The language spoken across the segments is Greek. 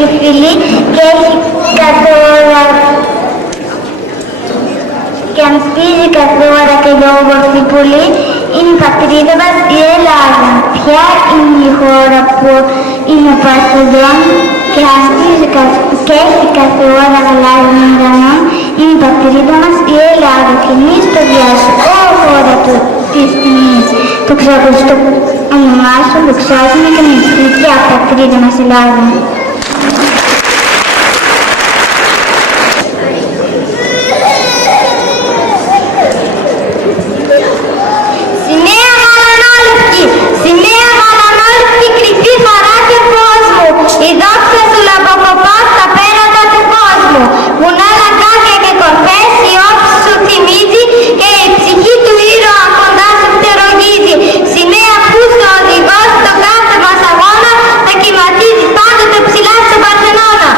τη φυλή και έχει και ανθίζει κάθε ώρα και όμορφη πολύ, είναι η πατρίδα μας η Ελλάδα. Ποια είναι η χώρα που είναι ο Παρθενών και ανθίζει και έχει κάθε ώρα γαλάζιων ουρανών, είναι η πατρίδα μας η Ελλάδα. Και εμείς παιδιά σου, ω χώρα της τιμής, το ξακουστό όνομά σου, δοξάζουμε και με τη γλυκιά πατρίδα μας Ελλάδα. Η δόξα σου λαμποκοπά στα πέρατα του κόσμου. Βουνά, λαγκάδια και κορφές, η όψη σου θυμίζει και η ψυχή του ήρωα κοντά σου φτερογίζει. Σημαία που στο οδηγός στο κάθε μας αγώνα θα κυματίζει πάντοτε ψηλά στο Παρθενώνα.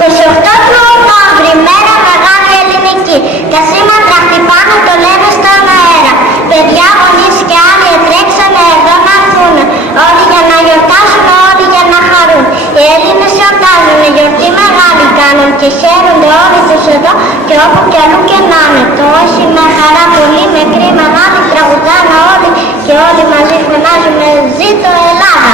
28 του Οκτώβρη, μέρα μεγάλη ελληνική. Τα σήματα χτυπάνε, το λένε στον αέρα. Παιδιά, γονείς και άλλοι έτρεξανε εδώ να έρθουν. Όλοι για να γιορτάσουν, όλοι για να χαρούν. Οι Έλληνες γιορτάζουν, γιορτή μεγάλη κάνουν και χαίρονται όλοι τους εδώ και όπου κι αλλού και να είναι. Το όχι με χαρά πολύ, μικρή μεγάλη τραγουδάνε όλοι και όλοι μαζί φωνάζουμε «Ζήτω Ελλάδα».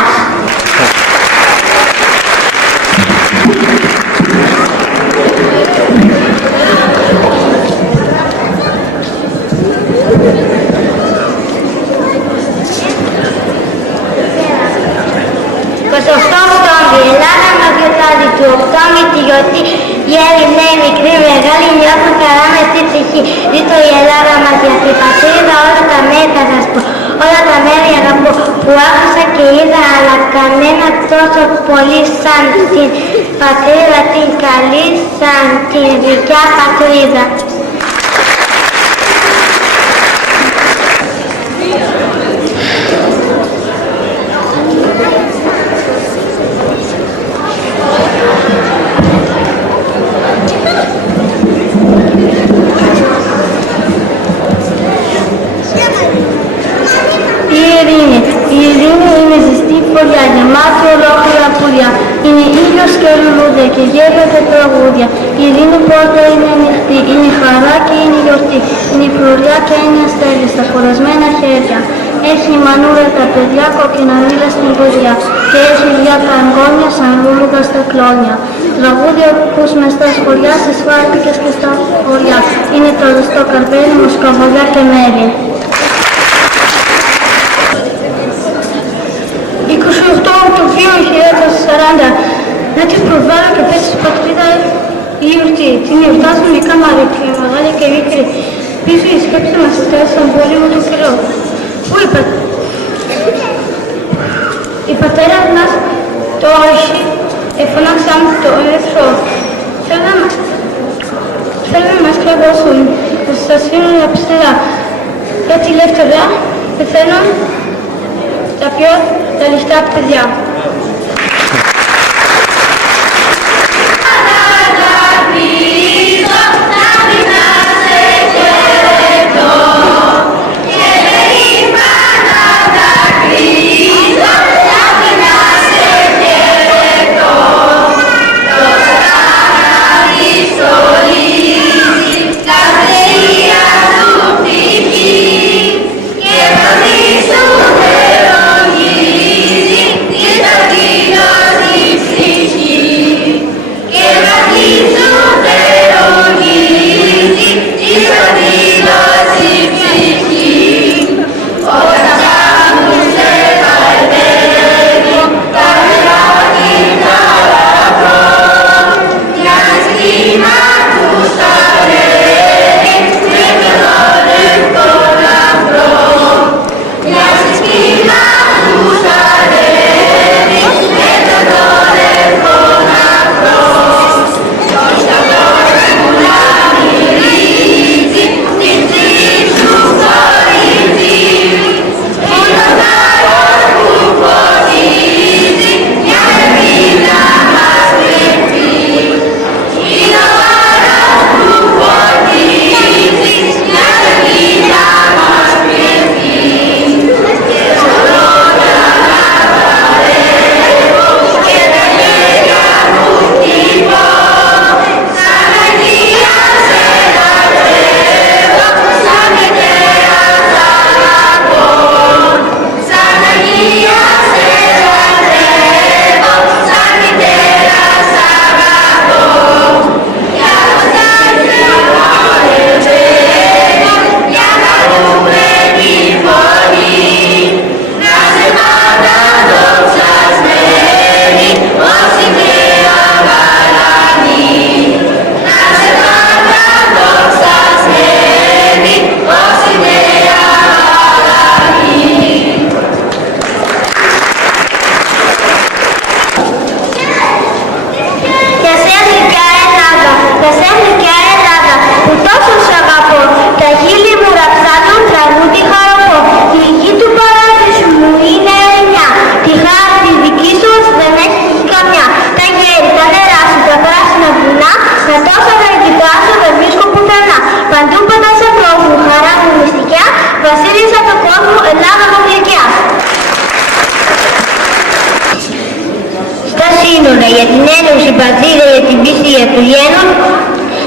Η Ελλάδα μας γιορτάζει του Οκτώβρη τη γιορτή. Οι Έλληνες μικροί μεγάλοι νιώθουν χαρά με τη ψυχή. Ζήτω η Ελλάδα μας για την πατρίδα, όλα τα μέρη θα σας πω. Όλα τα μέρη αγαπώ που άκουσα και είδα, αλλά κανένα τόσο πολύ σαν την πατρίδα την καλή, σαν την γλυκιά πατρίδα. Η ειρήνη είναι ζεστή φωλιά, γεμάτη ολόκληρα πουλιά. Είναι ήλιος και λουλούδια και γεύεται τραγούδια. Η ειρήνη πόρτα είναι ανοιχτή, είναι η χαρά και είναι η γιορτή. Είναι η φλουριά και είναι αστέρι στα κουρασμένα χέρια. Έχει η μανούρα τα παιδιά κοκκιναμίλα στην ποδιά και έχει δυο παγκόνια σαν λούλουδα στα κλόνια. Τραγούδια ακούς μες στα σχολιά, στις φάρπικες και στα χωριά. Είναι το ζεστό καρπέλι, μοσκοβολιά και μέλι. 28 του 2040, να τη προβάλλω και πέσει στην πατρίδα η γιορτή. Την γιορτάζουν οι καμαρίτοι, οι μεγάλοι και οι μικροί. Πίσω η σκέψη μας φτάσαν πολύ με το καιρό. Πού οι πατέρας μας το όχι εφωνάξαν το εχθρό. Θέλουν να μας κλαβώσουν, να σας αφήνουν αψτερά. Για τη λευτεριά πεθαίνουν τα πιο τα λιχτά παιδιά. Και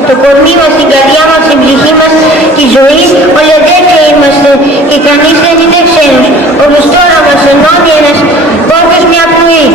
το κορμί μας, την καρδιά μας, την ψυχή μας, τη ζωή, όλοι αδέρφια είμαστε και κανείς δεν είναι ξένος. Όπως τώρα μας ενώνει ένας πόρτος μια πνοή.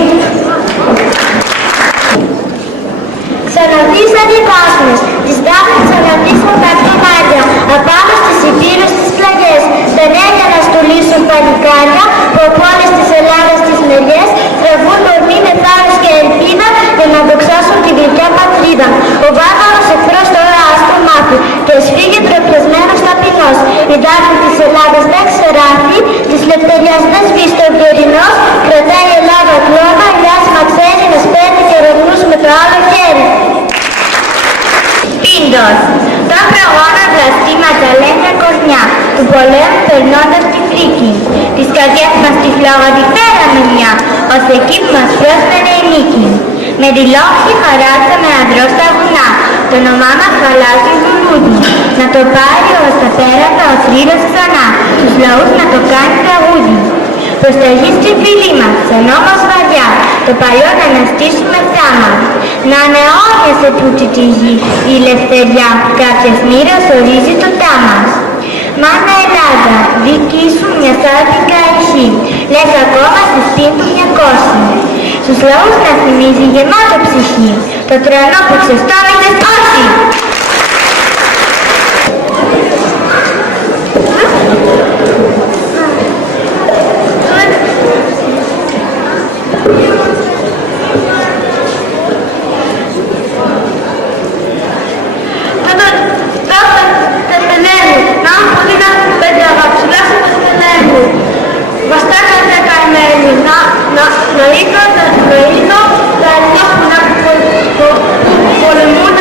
Ξαναδύσαν οι βάσμες, τις δάφνες ξαναδύσαν τα κτηνάρια, απάνω στις υπήρους τις πλαγιές, τα νέα για να στολίσουν παλικάρια, που από όλες τις Ελλάδας τις μεριές, τραβούν ορμή με θάρρος και ελπίδα, για να δοξάσουν τη γλυκιά πατρίδα. Ο βάρβαρος εχθρός τώρα ας το μάθει, και ας φύγει τροπιασμένος ταπεινός. Η δάφνη της Ελλάδας δεν ξεράφει, της λευτεριάς δεν σβήσει το γερινός, κρατάει η Ελλάδα κλώνα, η άσμα ξέρει να σπέρνει και ρογνούς με το άλλο χέρι. Πίντος. Τα προγόνα βλαστήματα λένε κορνιά, του πολέμου περνώντας τη φρίκη. Της καρδιάς μας τη φλόγα τη φέραμε μια, ως εκεί που μας πρόσφερε η νίκη. Με τη λόχη χαράσαμε αντρός στα βουνά, το όνομά μας χαλάζει λουλούδι. Να το πάρει ως τα πέρατα ο θρύλος ξανά, τους λαούς να το κάνει τραγούδι. Προσταγής στη φυλή μας, σαν όμως βαριά, το παλιό να αναστήσουμε θάμα. Να είναι όρια σε τούτη τη γη η ελευθεριά, κάποιας μοίρας ορίζει το τάμας. Μάνα Ελλάδα, δική σου μια σάρδικα αρχή, λες ακόμα στη σπίτι μια κόρση. Στους λαούς να θυμίζει γεμάτο ψυχή, το τρανό που ξεστόμησες όχι. Να είδω τα ελληνόφωνα που πολεμούν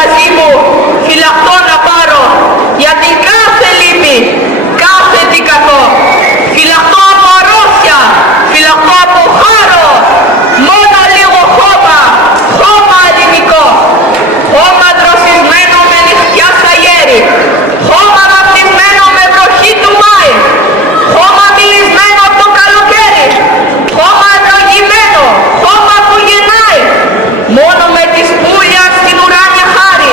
μαζί μου φυλαχτώ να πάρω, γιατί κάθε λύπη, κάθε τι κακό, φυλαχτώ από αρρώστια, φυλαχτώ από χάρο, μόνο λίγο χώμα, χώμα ελληνικό, χώμα δροσισμένο με νυχτιά στα γέρι, χώμα βαπτισμένο με βροχή του Μάη, χώμα μιλισμένο από το καλοκαίρι, χώμα ευλογημένο, χώμα που γεννάει, μόνο με τη σπούλια στην ουράνια χάρη,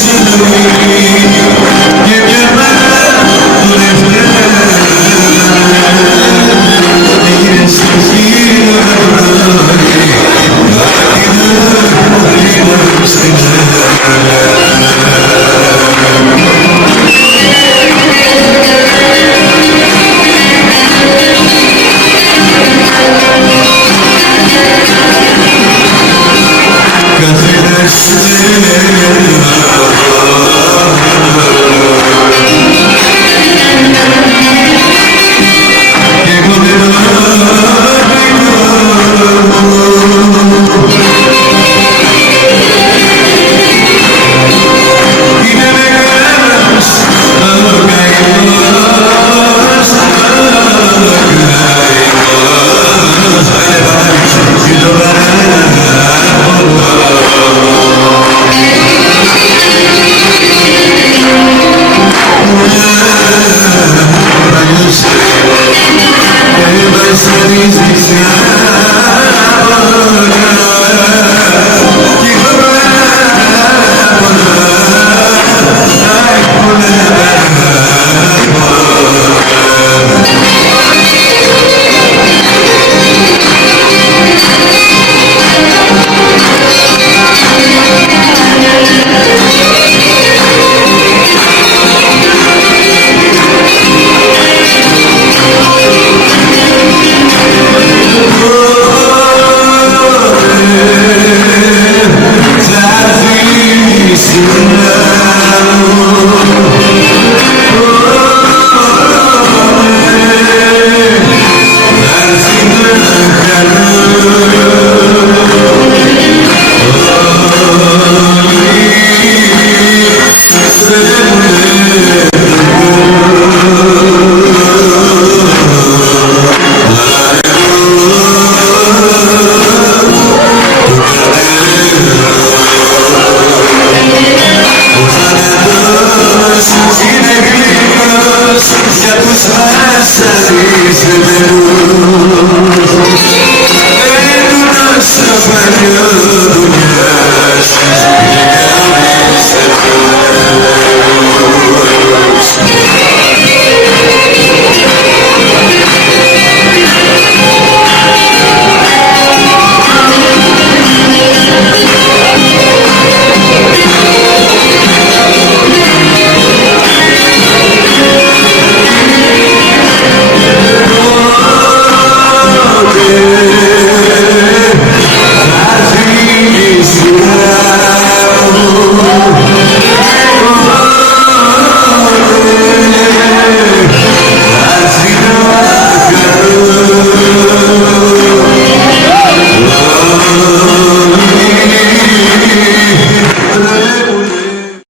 Sigarette,